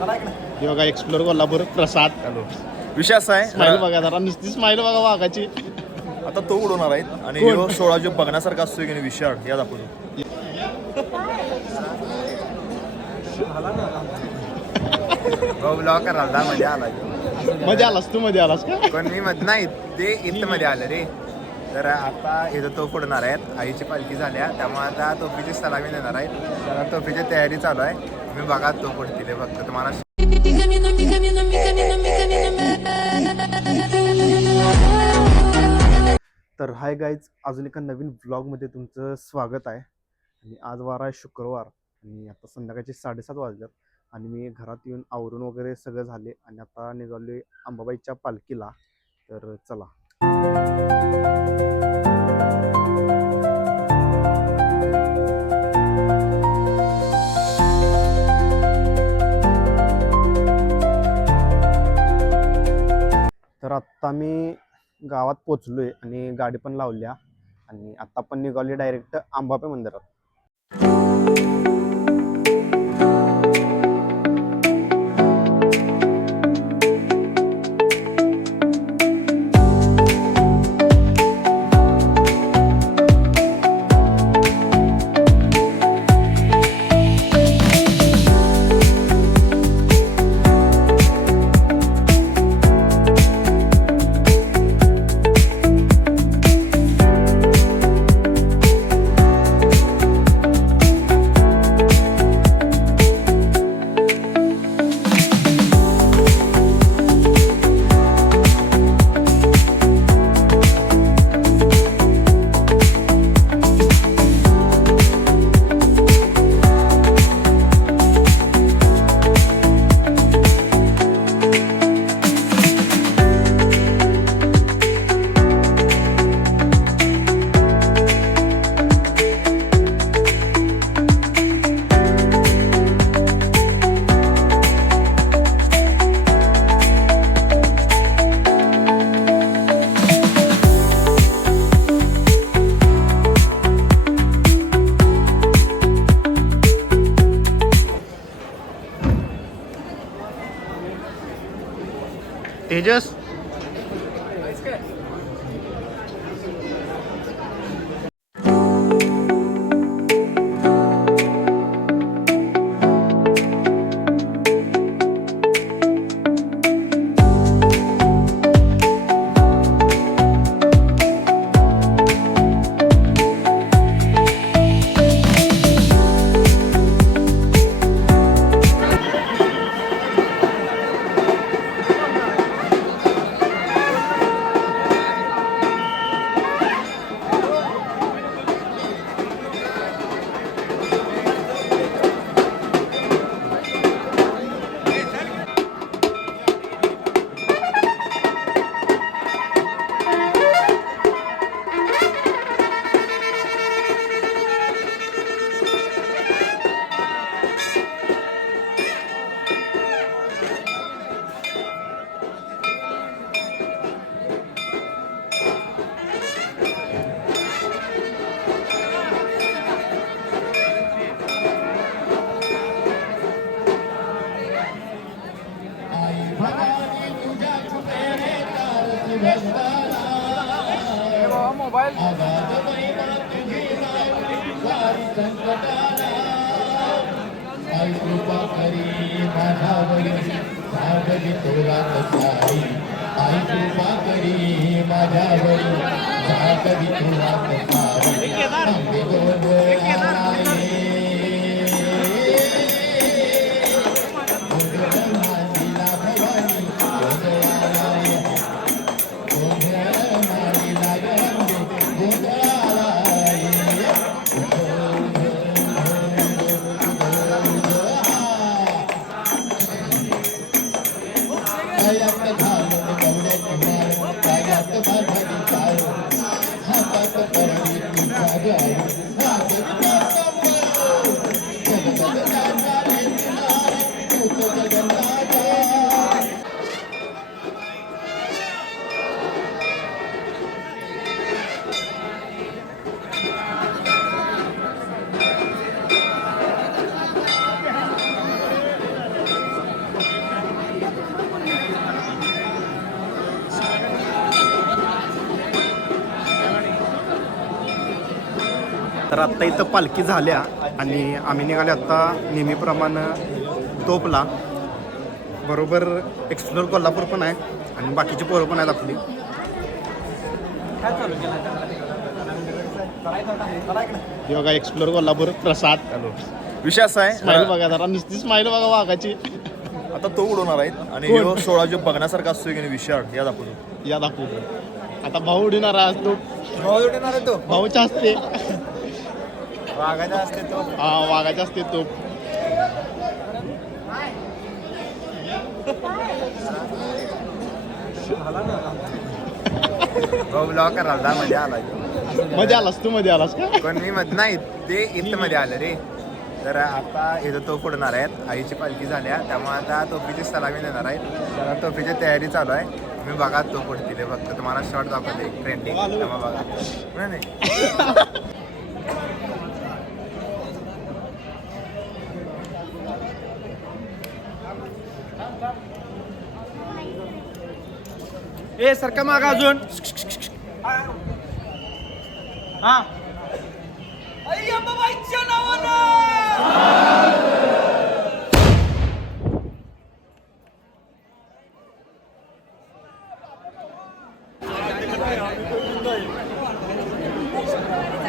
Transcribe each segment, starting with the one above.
हे बघा एक्सप्लोर कोल्हापूर प्रसाद. विषय असा स्माईल आहे बघा जरा नुसती स्माईल बघा वाघाची. आता तो उडवणार आहेत आणि ह्यो सोहळा जो बघण्यासारखा असतो की नाही विशाळ या दाखवतो. ब्लॉग करायला मजा आला. मजा आलास तू मध्ये आलास का? पण मी मध्ये नाही ते इथं मध्ये आलं रे. तर आता इथं तोफ उडणार आहेत. आईची पालखी झाल्या त्यामुळे आता तोफीची सलामी देणार आहेत. तर तोफीची तयारी चालू आहे. तुम्ही बघा तोफ उडतील फक्त तुम्हाला. तर हाय गाईज, अजून एका नवीन व्लॉगमध्ये तुमचं स्वागत आहे. आणि आज वार आहे शुक्रवार आणि आता संध्याकाळचे 7:30 वाजल्यात आणि मी घरात येऊन आवरून वगैरे सगळं झाले आणि आता निघालोय अंबाबाईच्या पालखीला. तर चला. तर आत्ता मी गावात पोचलोय आणि गाडी पण लावल्या आणि आता पण निघालोय डायरेक्ट अंबाबाई मंदिरात. तेजस मोबाईल तर आत्ता इथं पालखी झाल्या आणि आम्ही निघाले आत्ता नेहमीप्रमाणे तोपला. बरोबर एक्सप्लोर कोल्हापूर पण आहे आणि बाकीची पोरं पण आहेत आपली. हे बघा एक्सप्लोर कोल्हापूर प्रसाद. विषय असा स्माईल आहे बघा जरा नुसती स्माईल बघा वाघाची. आता तो उडवणार आहेत आणि कोण? ह्यो सोहळा जो बघण्यासारखा असतोय की नाही विशाळ या दाखवतो. या दाखवतो आता भाऊ उडणार आज तो. भाऊच्या असते वाघाचा असते तो. हा वाघाच्या असते तो. ब्लॉग करायला मजा आला. मध्ये आलास तू मध्ये आलास का? पण मी नाही ते इथं मध्ये आलं रे. तर आता इथं तोफ उडणार आहेत. आईची पालखी झाल्या त्यामुळे आता तोफीची सलामी देणार आहेत. तर तोफीची तयारी चालू आहे. मी बघा तोफ उडतील फक्त तुम्हाला शॉर्ट दाखवते ट्रेंडिंग त्यामुळे बघा नाही. ए सरका मागा अजून. हा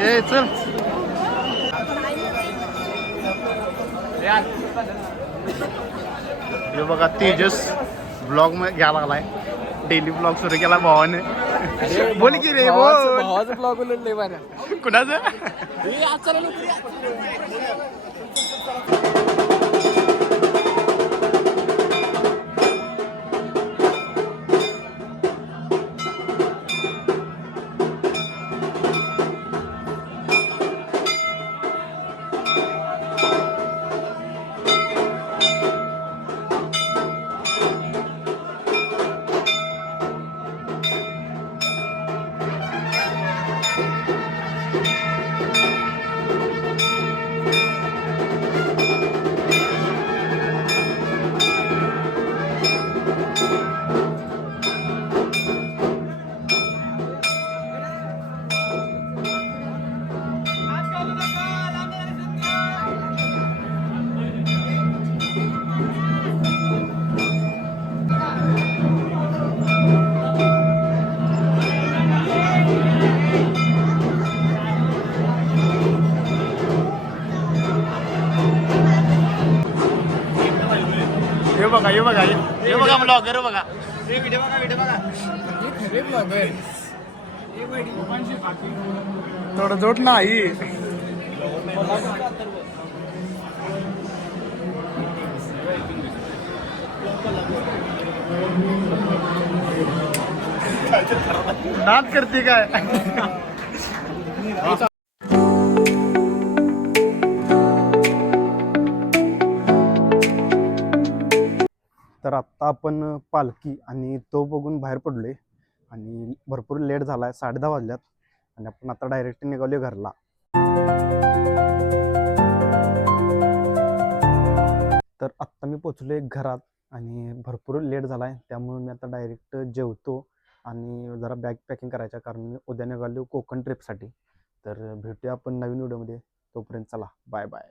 ए चल. हे बघा तेजस ब्लॉग मध्ये घ्यायला लागलाय. डेली ब्लॉग सुरू केला भावाने. बोल की रे बोल. भावाचं ब्लॉग उलटले बरं. कुणाचं? हे बघा हे बघा हे बघा ब्लॉगर बघा. व्हिडिओ बघा व्हिडिओ बघा. खरे ब्लॉगर. थोडं जोड नाही. नाद करते काय? तर आत्ता आपण पालखी आणि तो बघून बाहेर पडलोय आणि भरपूर लेट झालाय. 10:30 वाजल्यात आणि आपण आता डायरेक्ट निघालोय घरला. तर आत्ता मी पोचलोय घरात आणि भरपूर लेट झालाय त्यामुळे मी आता डायरेक्ट जेवतो आणि जरा बॅग पॅकिंग करायच्या कारण उद्या निघालो कोकण ट्रिपसाठी. तर भेटूया आपण नवीन व्हिडिओमध्ये. तोपर्यंत चला बाय बाय.